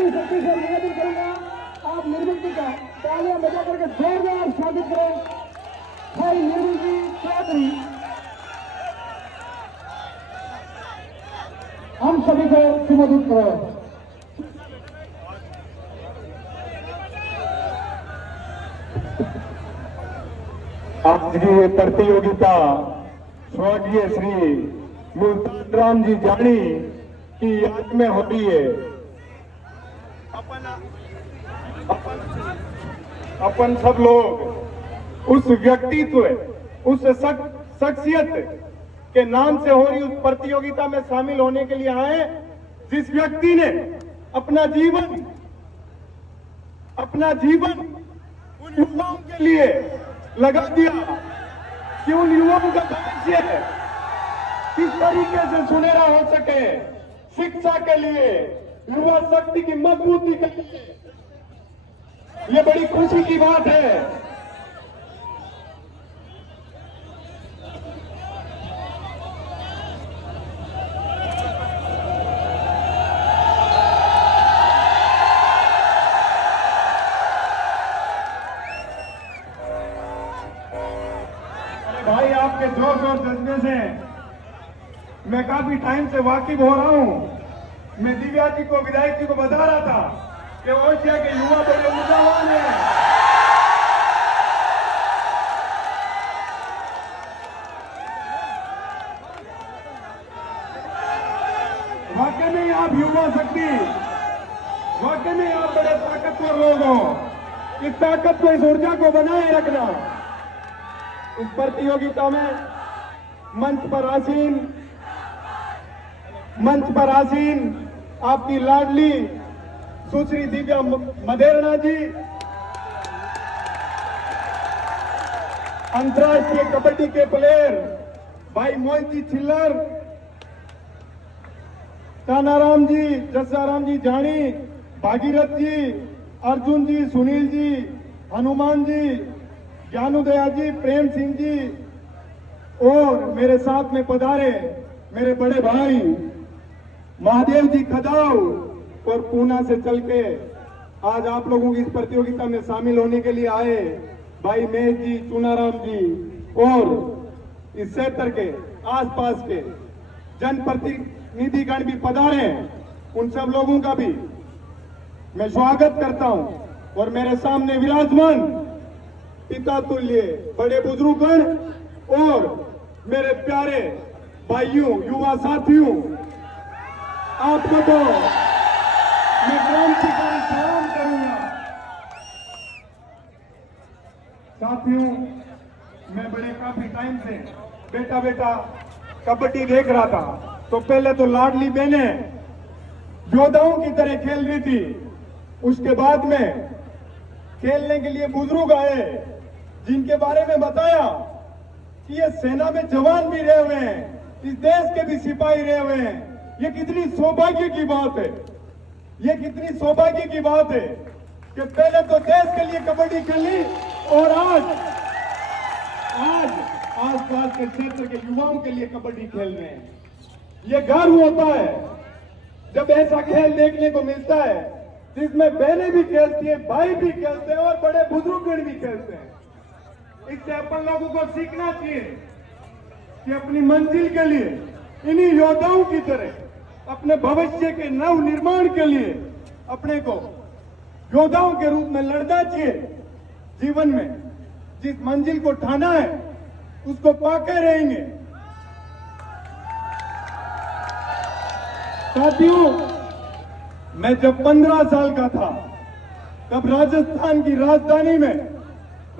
बड़ी शक्ति से निवेदन करूंगा, आप निर्मल जी का तालियां बजा करके जोरदार स्वागत करें। भाई निर्मल जी चौधरी हम सभी को संबोधित करो। आज की ये प्रतियोगिता स्वर्गीय श्री मुल्तान राम जी जानी की याद में हो रही है। अपन सब लोग उस व्यक्तित्व, उस शख्सियत के नाम से हो रही उस प्रतियोगिता में शामिल होने के लिए आए, जिस व्यक्ति ने अपना जीवन उन युवाओं के लिए लगा दिया कि उन युवाओं का भविष्य किस तरीके से सुनहरा हो सके, शिक्षा के लिए, युवा शक्ति की मजबूती के लिए। ये बड़ी खुशी की बात है। भाई आपके जोश और जज्बे से मैं काफी टाइम से वाकिफ हो रहा हूं। मैं दिव्या जी को, विधायक जी को बता रहा था कि ओशिया के युवा बड़े ऊर्जावान हैं। वाकई में आप युवा शक्ति, वाकई में आप बड़े ताकतवर लोग हो। इस ताकत को, इस ऊर्जा को बनाए रखना। इस प्रतियोगिता में मंच पर आसीन आपकी लाडली सुश्री दिव्या मदेरणा जी, अंतर्राष्ट्रीय कबड्डी के प्लेयर भाई मोहित जी छिल्लर, कानाराम जी, जस्साराम जी जानी, भागीरथ जी, अर्जुन जी, सुनील जी, हनुमान जी, ज्ञानोदया जी, प्रेम सिंह जी और मेरे साथ में पधारे मेरे बड़े भाई महादेव जी खदाव और पूना से चल के आज आप लोगों की इस प्रतियोगिता में शामिल होने के लिए आए भाई मेज जी, चुनाराम जी और इस क्षेत्र के आसपास के जनप्रतिनिधिगण भी पधारे, उन सब लोगों का भी मैं स्वागत करता हूं। और मेरे सामने विराजमान पिता तुल्य बड़े बुजुर्गगण और मेरे प्यारे भाइयों, युवा साथियों, आपको तो मैं क्रांतिकारी सलाम करूंगा। साथियों, मैं बड़े काफी टाइम से बेटा कबड्डी देख रहा था, तो पहले तो लाडली बहनें योद्धाओं की तरह खेल रही थी। उसके बाद में खेलने के लिए बुजुर्ग आए, जिनके बारे में बताया कि ये सेना में जवान भी रहे हुए हैं, इस देश के भी सिपाही रहे हुए हैं। ये कितनी सौभाग्य की बात है, ये कितनी सौभाग्य की बात है कि पहले तो देश के लिए कबड्डी खेली और आज आसपास के क्षेत्र के युवाओं के लिए कबड्डी खेल रहे हैं। ये गर्व होता है जब ऐसा खेल देखने को मिलता है, जिसमें बहनें भी खेलती है, भाई भी खेलते हैं और बड़े बुजुर्ग भी खेलते हैं। इससे अपन लोगों को सीखना चाहिए कि अपनी मंजिल के लिए इन्हीं योद्धाओं की तरह अपने भविष्य के नव निर्माण के लिए अपने को योद्धाओं के रूप में लड़ना चाहिए। जीवन में जिस मंजिल को ठाना है उसको पाके रहेंगे। साथियों, मैं जब 15 साल का था तब राजस्थान की राजधानी में,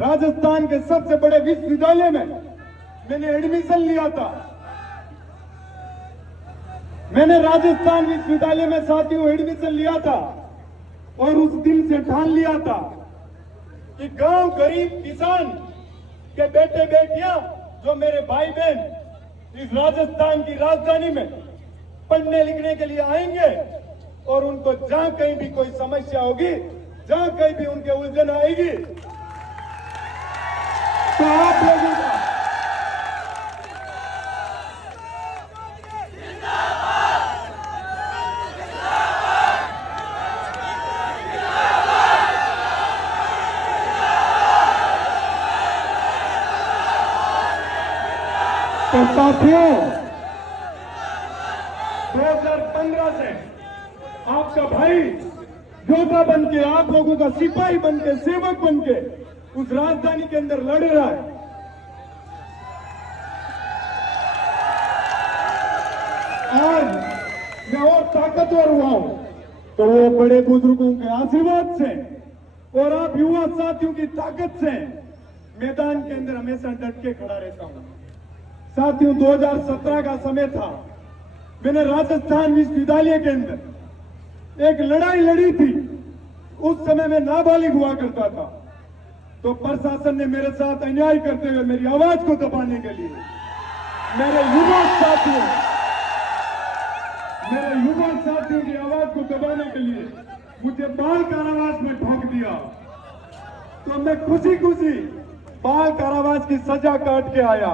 राजस्थान के सबसे बड़े विश्वविद्यालय में मैंने एडमिशन लिया था। मैंने राजस्थान विश्वविद्यालय में साथियों एडमिशन लिया था और उस दिन से ठान लिया था कि गांव गरीब किसान के बेटे बेटियां जो मेरे भाई बहन इस राजस्थान की राजधानी में पढ़ने लिखने के लिए आएंगे और उनको जहां कहीं भी कोई समस्या होगी, जहां कहीं भी उनके उलझन आएगी, तो आप लोगों का साथियों 2015 से आपका भाई योद्धा बन के, आप लोगों का सिपाही बन के, सेवक बन के उस राजधानी के अंदर लड़ रहा है। आज मैं और ताकतवर हुआ हूं तो वो बड़े बुजुर्गों के आशीर्वाद से और आप युवा साथियों की ताकत से मैदान के अंदर हमेशा डट के खड़ा रहता हूं। साथियों 2017 का समय था, मैंने राजस्थान विश्वविद्यालय के अंदर एक लड़ाई लड़ी थी। उस समय मैं नाबालिग हुआ करता था, तो प्रशासन ने मेरे साथ अन्याय करते हुए मेरी आवाज को दबाने के लिए मेरे युवा साथियों की आवाज को दबाने के लिए मुझे बाल कारावास में ठोक दिया। तो मैं खुशी खुशी बाल कारावास की सजा काट के आया।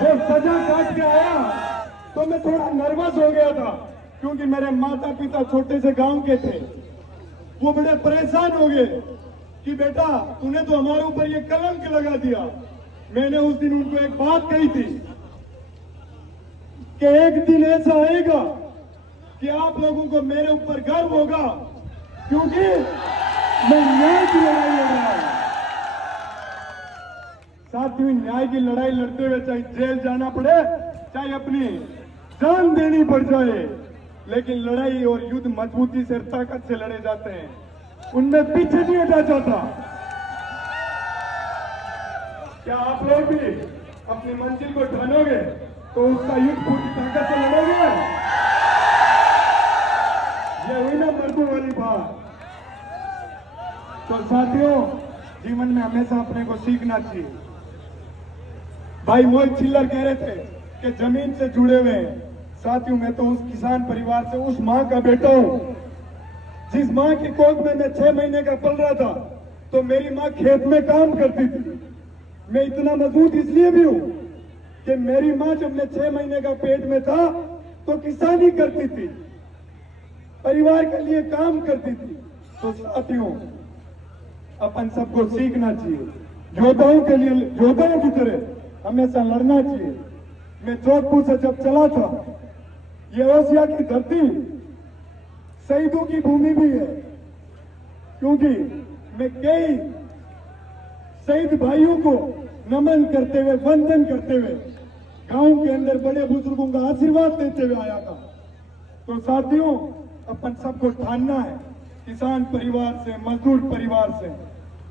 वो सजा काट के आया तो मैं थोड़ा नर्वस हो गया था, क्योंकि मेरे माता पिता छोटे से गांव के थे। वो बड़े परेशान हो गए कि बेटा तूने तो हमारे ऊपर ये कलंक लगा दिया। मैंने उस दिन उनको एक बात कही थी कि एक दिन ऐसा आएगा कि आप लोगों को मेरे ऊपर गर्व होगा, क्योंकि मैं न्याय की लड़ाई लड़ रहा हूं। साथियों, न्याय की लड़ाई लड़ते हुए चाहे जेल जाना पड़े, चाहे अपनी जान देनी पड़ जाए, लेकिन लड़ाई और युद्ध मजबूती से, ताकत से लड़े जाते हैं, उनमें पीछे नहीं हटा जाता। क्या आप लोग भी अपनी मंजिल को ठानोगे तो उसका युद्ध पूरी ताकत से लड़ोगे? ये हुई ना मर्दों वाली बात। तो साथियों, जीवन में हमेशा अपने को सीखना चाहिए। भाई मोहित चिल्लर कह रहे थे कि जमीन से जुड़े हुए हैं। साथियों, मैं तो उस किसान परिवार से, उस मां का बेटा हूं जिस मां की कोख में मैं 6 महीने का पल रहा था, तो मेरी मां खेत में काम करती थी। मैं इतना मजबूत इसलिए भी हूं कि मेरी मां जब मैं 6 महीने का पेट में था तो किसानी करती थी, परिवार के लिए काम करती थी। तो साथियों, अपन सबको सीखना चाहिए, योद्धाओं के लिए, योद्धाओं की तरह हमेशा लड़ना चाहिए। मैं जोधपुर से जब चला था, ये ओसिया की धरती शहीदों की भूमि भी है, क्योंकि मैं कई शहीद भाइयों को नमन करते हुए, वंदन करते हुए, गांव के अंदर बड़े बुजुर्गों का आशीर्वाद देते हुए आया था। तो साथियों, अपन सबको ठानना है, किसान परिवार से, मजदूर परिवार से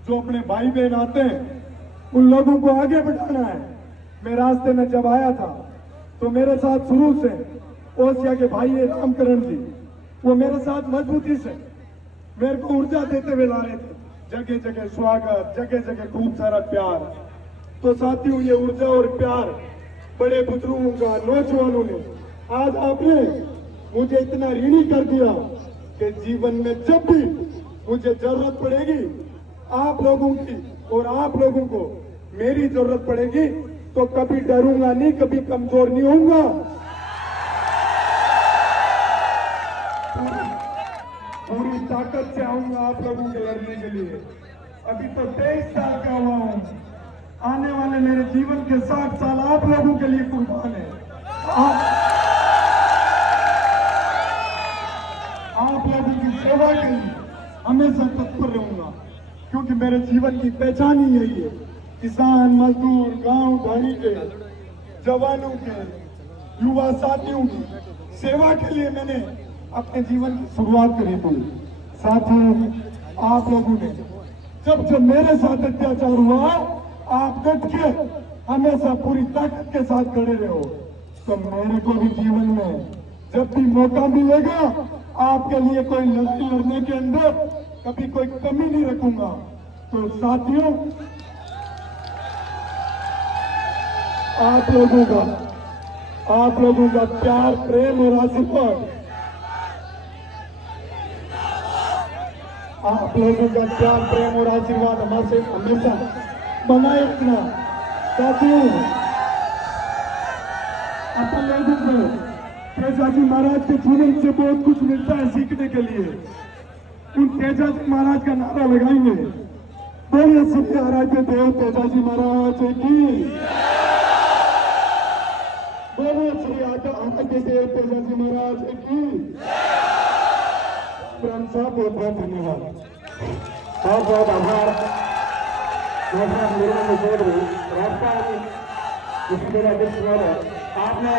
जो अपने भाई बहन आते हैं, उन लोगों को आगे बढ़ाना है। मैं रास्ते में जब आया था तो मेरे साथ शुरू से ओसिया के भाई रामकरण जी, वो मेरे साथ मजबूती से मेरे को ऊर्जा देते हुए ला रहे थे। जगह जगह स्वागत, जगह जगह खूब सारा प्यार। तो साथियों, ये ऊर्जा और प्यार बड़े बुजुर्गों का, नौजवानों ने, आज आपने मुझे इतना ऋणी कर दिया कि जीवन में जब भी मुझे जरूरत पड़ेगी आप लोगों की, और आप लोगों को मेरी जरूरत पड़ेगी, तो कभी डरूंगा नहीं, कभी कमजोर नहीं होऊंगा। पूरी ताकत से आऊंगा आप लोगों के लड़ने के लिए। अभी तो 23 साल का हुआ हूं, आने वाले मेरे जीवन के 60 साल आप लोगों के लिए कुर्बान है। आप लोगों की सेवा के लिए हमेशा तत्पर रहूंगा, क्योंकि मेरे जीवन की पहचान ही यही है। किसान, मजदूर, गांव ढाणी के जवानों के, युवा साथियों की सेवा के लिए मैंने अपने जीवन की शुरुआत करी थी। साथियों, आप लोगों ने जब मेरे साथ अत्याचार हुआ, आप डट के हमेशा पूरी ताकत के साथ खड़े रहो। तो मेरे को भी जीवन में जब भी मौका मिलेगा, आपके लिए कोई लड़ाई लड़ने के अंदर कभी कोई कमी नहीं रखूंगा। तो साथियों, आप लोगों का प्यार, प्रेम और आशीर्वाद, आप लोगों का प्यार, प्रेम और आशीर्वाद हमारे हमेशा बनाए रखना। साथियों, अपन लोगों को केशाजी महाराज के जीवन से बहुत कुछ मिलता है सीखने के लिए। उन तेजाजी महाराज का नारा लगाएंगे। बोलिए सत्य आराध्य देव तेजाजी महाराज की, बोलिए श्री आराध्य देव तेजाजी महाराज की। प्रेम साहब बहुत बहुत धन्यवाद, बहुत बहुत आभार। निर्मल चौधरी राष्ट्रपति आपने